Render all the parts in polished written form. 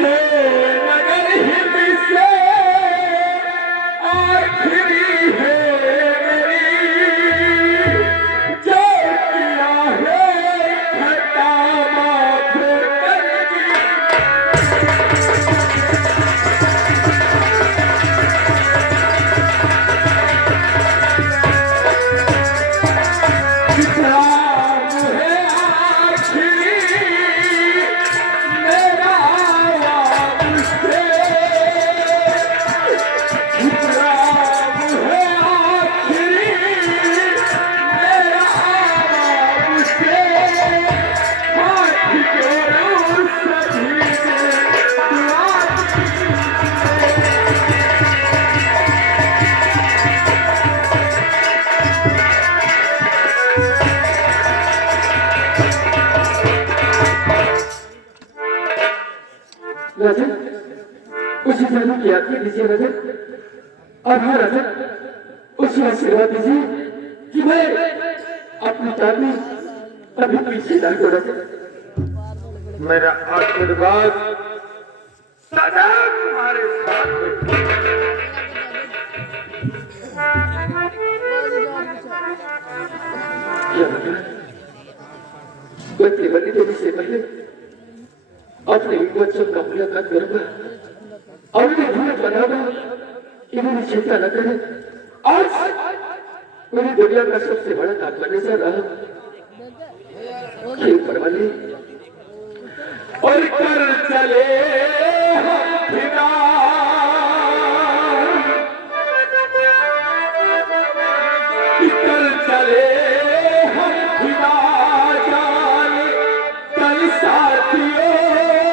से नगर हिम से आखिरी है मेरी जो किया है खता माफ कर राजन उसी जादू की आज्ञा दीजिए राजन और हाँ राजन उसी आशीर्वाद दीजिए कि मैं अपनी जान में कभी पीछे ना हो राजन। मेरा आशीर्वाद सदा तुम्हारे साथ बदले बदले देने से पहले अपने वचन का मुलाकात करूंगा और उन्हें भूल बनाऊंगा कि मेरी चिंता न करें। आज मेरी दुनिया का सबसे बड़ा ताकत बनने जा रहा खेल परवाने और कर चले हम फिदा कर चले हम फिदा जाने कल साथियों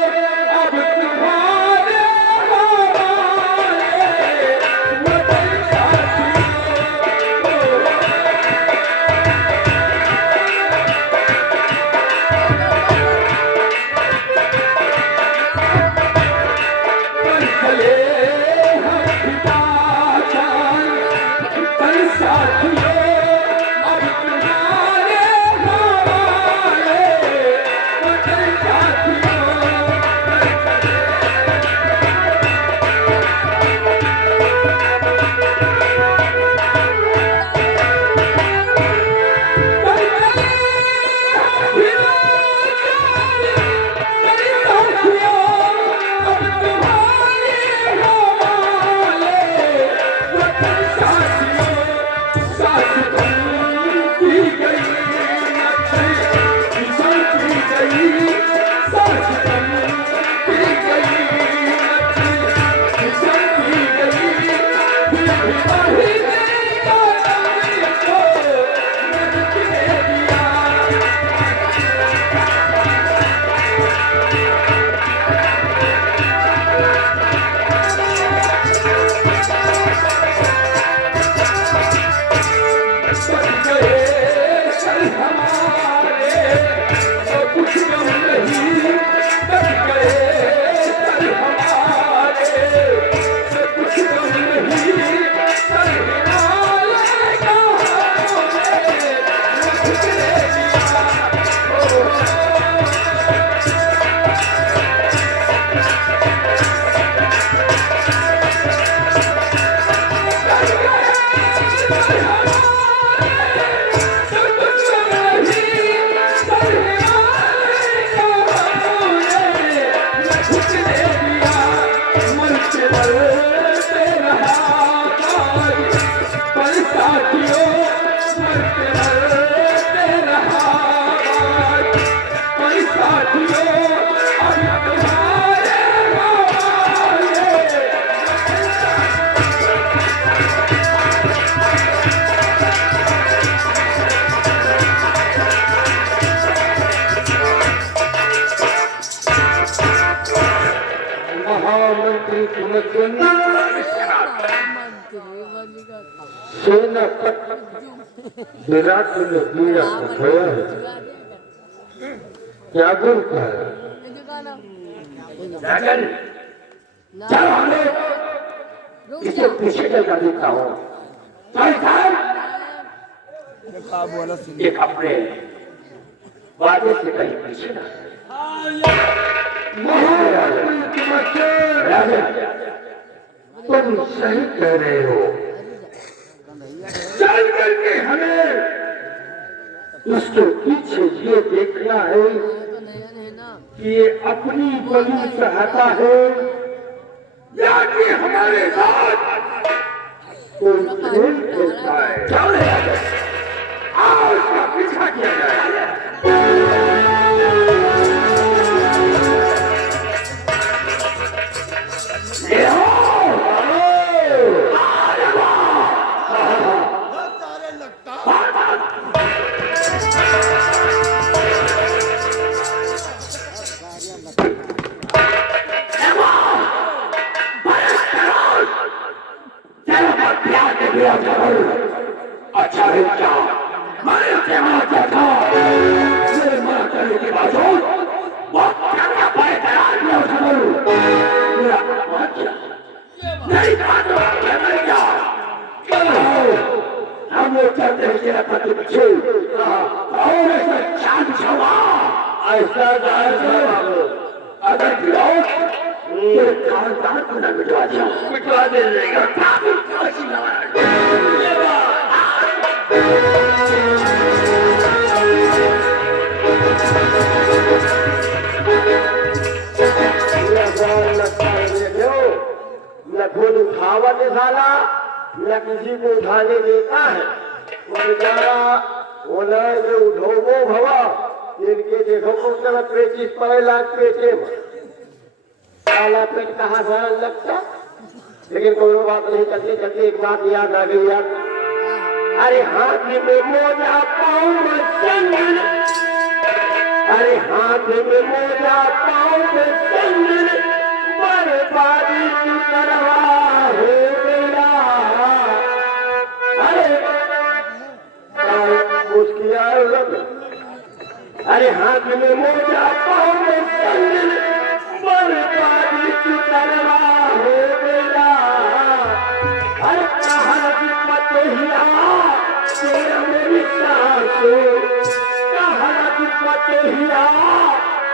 विराट ने वीरा खोया है क्या गुण का है चलो हम लोग इसके पीछे चलकर देखता हूँ। एक अपने वादे से कहीं पीछे ना राजा तुम सही कह रहे हो। चल करके हमें उसके पीछे ये देखना है कि ये अपनी बलि चाहता है या कि हमारे साथ कोई खेल खेलता है। आओ उसका पीछा किया जाए। अच्छा है क्या मैंने क्या था मेरे मां करने के बावजूद बहुत क्या पाए तैयार किया मेरा नहीं पाता मैं क्या हम लोग चलते हैं तेरा पति पीछे और ऐसा चांद छवा ऐसा अगर गिराओ तेरे खानदान को न मिटवा देगा न खून उठावा निकाला न किसी को उठाने देता है। वो बेचारा वो न उठो वो भवा इनके देखो को पेचिस पड़ेला पेटे में काला पेट कहाँ से लगता। लेकिन कोई बात नहीं, चलते चलते एक बात याद आ गई यार। अरे हाथ में मोजा पाँव में चंदन, अरे हाथ में मोजा पाँव में चंदन बर्बादी की करवा हो गया। अरे मुस्किया अरे हाथ में मोजा पाँव में चंदन बर्बादी की करवा हो गया। अरे कहाँ की पतहिया तेरा मेरी सासू, कहाँ की पतहिया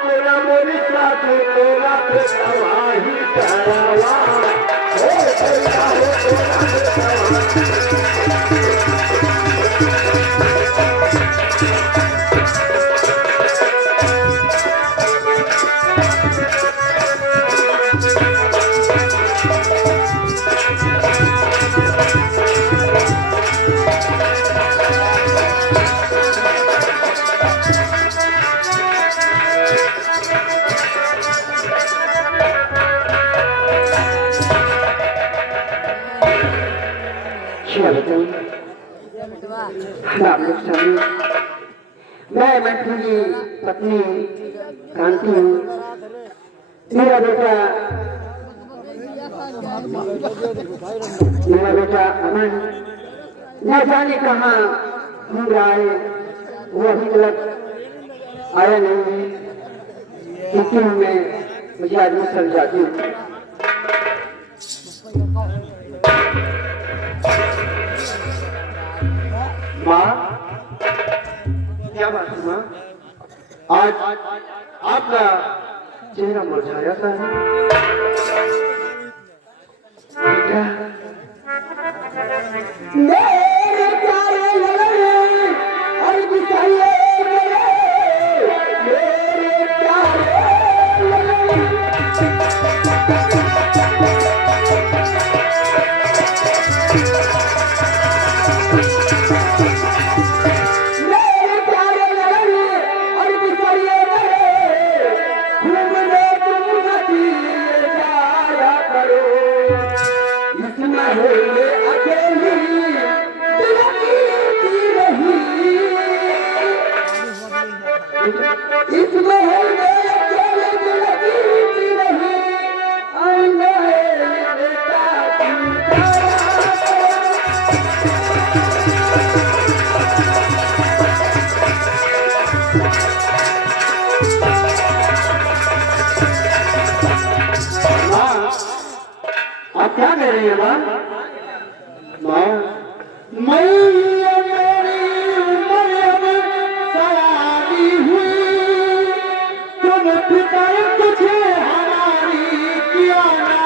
तेरा मेरी सासू, तेरा पेटवा ही करवा हो गया हो मैं मंत्री की पत्नी कांति हूँ। मेरा बेटा अमन न जाने कहाँ घूम रहा है, वो अभी तक आया नहीं है। लेकिन मैं मुझे आदमी सर जाती हूँ। माँ क्या बात है माँ, आज आपका चेहरा मुरझाया सा है। बेटा मेरे प्यारे और बिचारे मेरे प्यारे आप क्या कह रही है माँ? माँ कुछ हमारी किया ना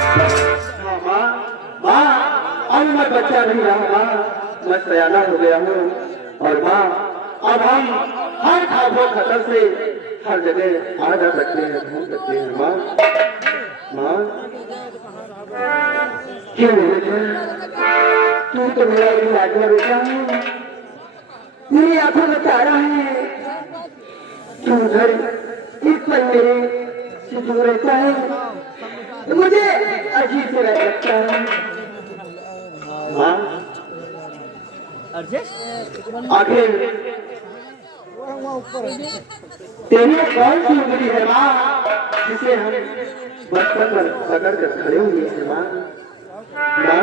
माँ माँ अब मैं बच्चा नहीं रहा माँ, मैं सयाना हो गया हूँ। और माँ अब हम हर खाबों खतर से हर जगह आ जा सकते हैं, घूम सकते हैं। माँ माँ क्यों बेटा, तू तो मेरा भी लाडला बेटा है, मेरी आंखों में तारा है। तू उधर इस पल मेरे से दूर रहता है तो मुझे अजीब सा लगता है। माँ आखिर तेरी कौन सी उंगली है माँ जिसे हम बचपन में पकड़ कर खड़े हुए हैं। माँ माँ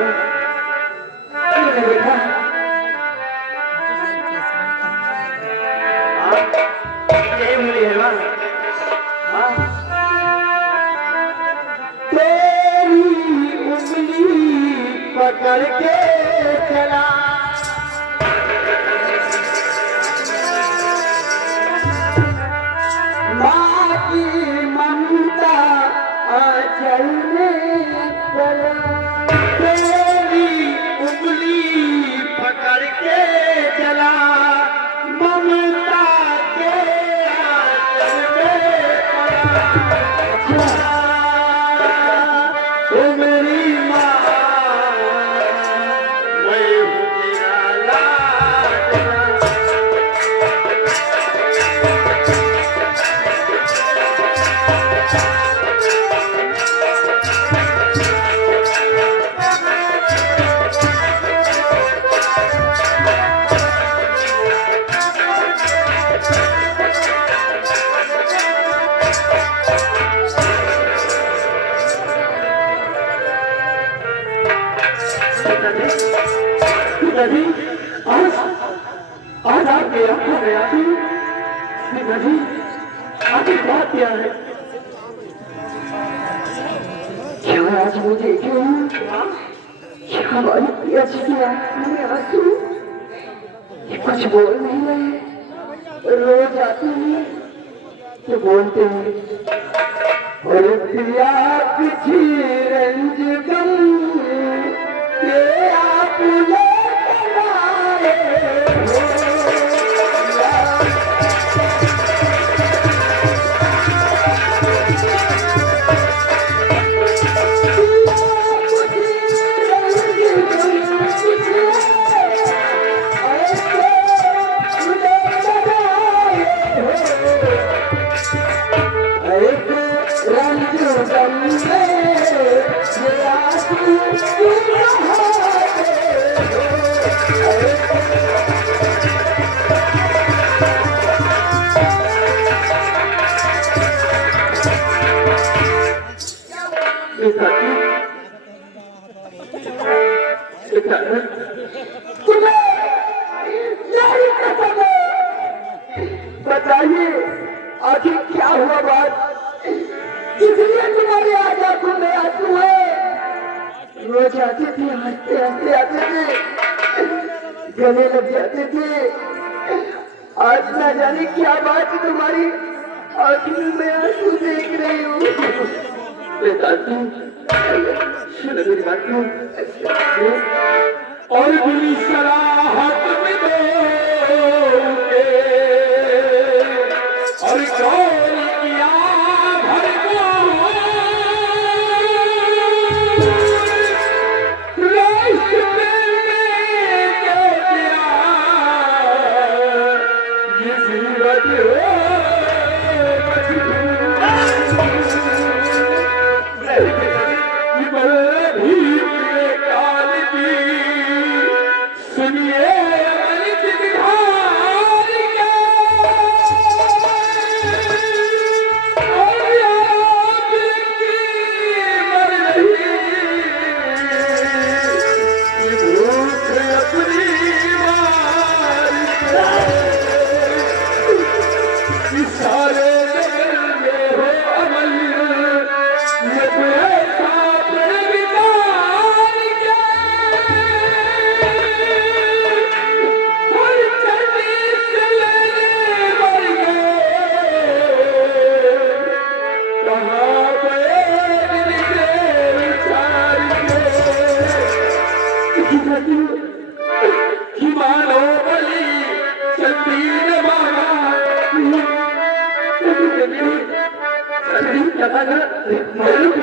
देखा यही उंगली है माँ। माँ तेरी उंगली पकड़ के चला माँ की ममता आंचल में चला। तेरी उंगली पकड़ के चला ममता के आंचल में पला। ओ मेरी माँ मैं हूँ तेरा लाडला। पिताजी आज आज आप गया हो गया थी। पिताजी आखिर बात क्या है? क्या आज मुझे क्यों क्या हमारी पियासी की आंखों में आंसू ये कुछ बोल नहीं रहे। रोज आते हैं तो बोलते हैं और पिया किसी रंज गम के आप लेकर आए हो। बताइए आखिर क्या हुआ बात, इसलिए तुम्हारे आज आंखों में आंसू है। रोज आते थे हंसते हंसते आते थे, गले लग जाते थे। आज ना जाने क्या बात है तुम्हारी आंखों में आंसू देख रही हूँ। सुनो मेरी बात को और बुरी सलाहत में दोगे और कौन किया भर को रास्ते में क्या ये सूरत हो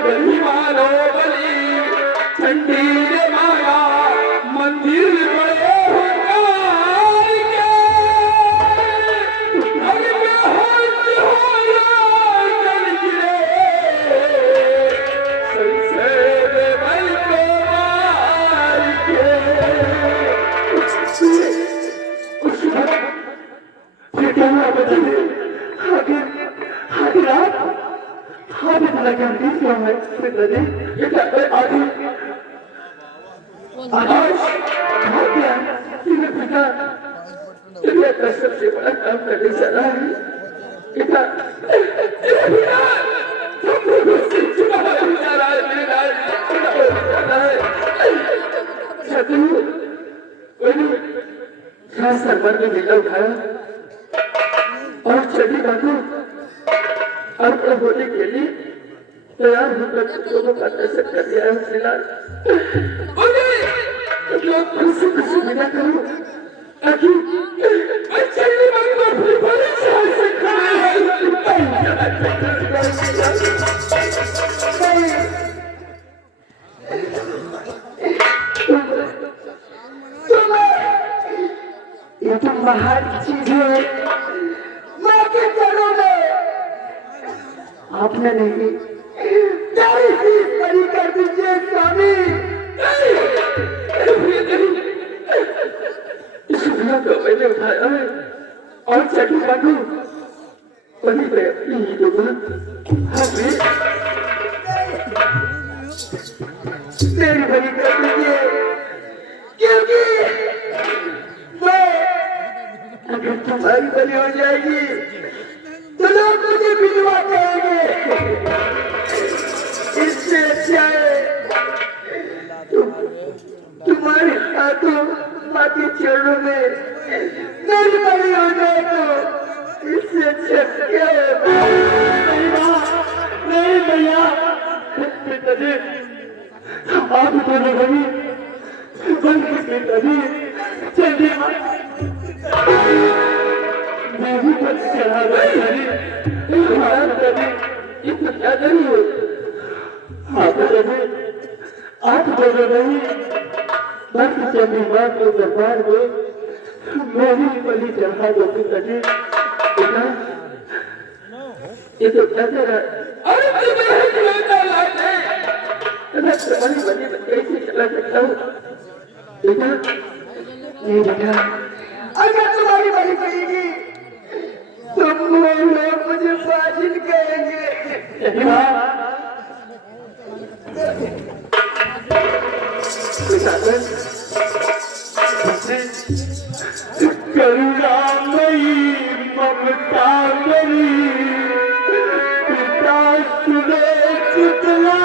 बली मानो बली चंडी ने माया मंदिर बड़े होकार के अरे बेहोश होया जल गिरे संसेद बल को मार के उस वक्त बेटा बदले आगे रात आगे लगा दिया है पिताजी ये आगे आकाश भाग गया तेरे पिता तेरे का सबसे बड़ा काम करने जा रहा है पिता तेरे पिता तुम लोगों से चुना जा रहा है मेरे लाल चुना जा रहा है शत्रु कोई खास सरवर ने बेटा उठाया और चली बातों अब होने के लिए तैयार होकर लोगों का दर्शन कर दिया है उसने लाल लोग खुशी खुशी विदा करो ताकि मैं चलने वाली को अपनी बड़ी चाल से ये तो महान चीज है माँ के चरणों में आपने नहीं मेरी फीस बड़ी कर दीजिए स्वामी इस दुनिया को मैंने उठाया है और चटी बांधू वही मैं अपनी ही दूंगा हमें मेरी बड़ी कर दीजिए क्योंकि मैं अगर तुम्हारी बली हो जाएगी तो लोग मुझे विधवा कहेंगे इससे अच्छा है तुम्हारे हाथों माँ के चरणों में मेरी बली हो जाए तो इससे अच्छा क्या है नहीं भैया पिताजी आप दोनों भाई पिताजी चलिए मैं भी बच चला रहा इतना क्या नहीं हो आप दोनों नहीं बस चली बात के दरबार में मेरी बलि चढ़ा दो पिताजी इतना ये तो क्या कर रहा है अरे तुम्हारी बलि कैसे चला सकता हूँ बेटा नहीं बेटा अगर तुम्हारी बलि पड़ेगी तुम लोग मुझे फाजिल कहेंगे करुणामयी ममता मेरी पिता सुने चितला